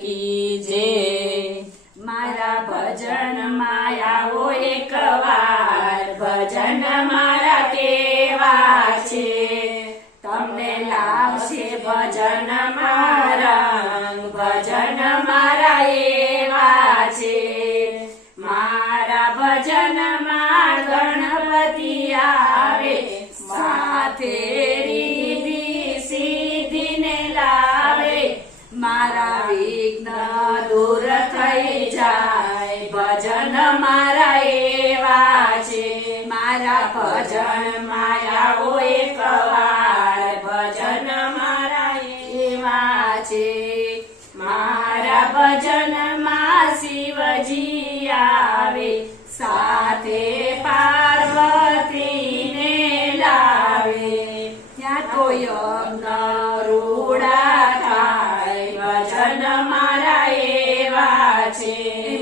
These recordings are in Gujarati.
કી જય। મારા ભજન માં આવો એકવાર, ભજન મારા કેવા છે, તમને લાગશે ભજન મારા, ભજન મારા એવા છે। મારા ભજન માં ગણપતિ આવે, સાથે રીધી સીધીને લાવે, મારા વિઘ્ન દૂર થઈ જાય, ભજન મારા એવા છે। મારા ભજન માં આવો એકવાર, ભજન મારા એવા છે। મારા ભજન માં શિવજી આવે, સાથે પાર્વતીને લાવે, ત્યાં તો યજ્ઞ રૂડા થાય, ભજન મારા એવા છે।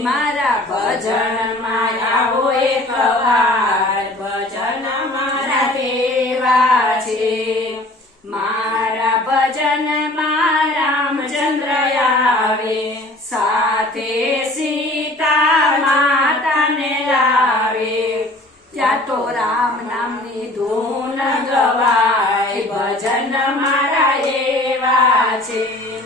મારા ભજન માં આવો એકવાર, ભજન મારા કેવા છે। મારા ભજન માં રામચંદ્ર આવે, સાથે સીતા માતાને લાવે, ત્યાં તો રામ નામની ધૂન ગવાય, ભજન મારા એવા છે।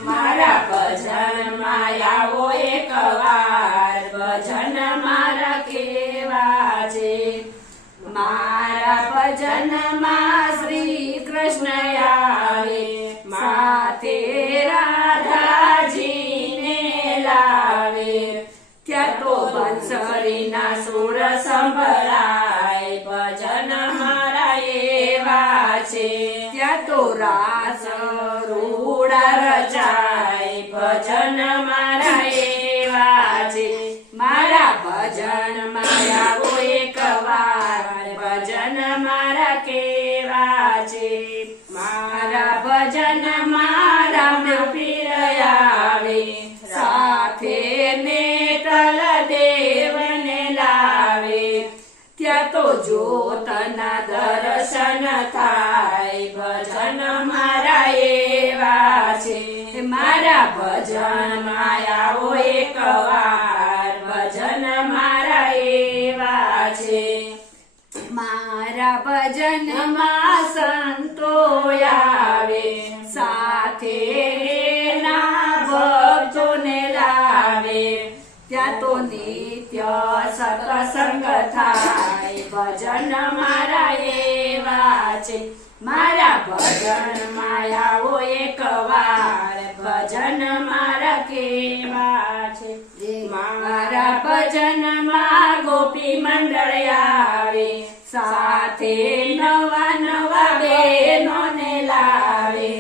મારા ભજન માં આવો એકવાર, ભજન મારા કેવા છે। મારા ભજન માં શ્રી કૃષ્ણ આવે, સાથે રાધાજીને લાવે, ત્યાં તો બંસરીના સુર સંભળાય, ભજન મારા એવા છે। ત્યાં તો રાસ રૂડા રચાય, ભજન મારા એવા છે। મારા ભજન માં આવો એકવાર, ભજન મારા કેવા છે। મારા ભજન માં રામ પીર આવે, સાથે નેતલ દેવને લાવે, ત્યાં તો જ્યોતના દર્શન થાય, ભજન મારા એવા છે। મારા ભજન માં આવો એકવાર, ભજન મારા એવા છે। મારા ભજન માં સંતો આવે, સાથે ના ભક્તોને લાવે, ત્યાં તો નિત્ય સત્સંગ થાય, ભજન મારા એવા છે। મારા ભજન માં આવો એકવાર, ભજન મારા કેવા છે। મારા ભજન માં ગોપી મંડળ આવે, સાથે નવા નવા બહેનોને લાવે,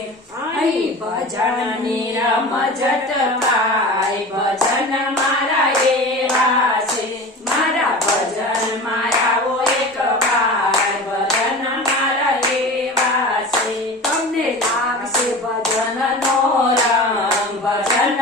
અહીં ભજન ની રમઝટ થાય, ભજન મારા એવા છે। મારા ભજન માં આવો એકવાર, ભજન મારા એવા છે। તમને લાગશે ભજન નો રંગ, ભજન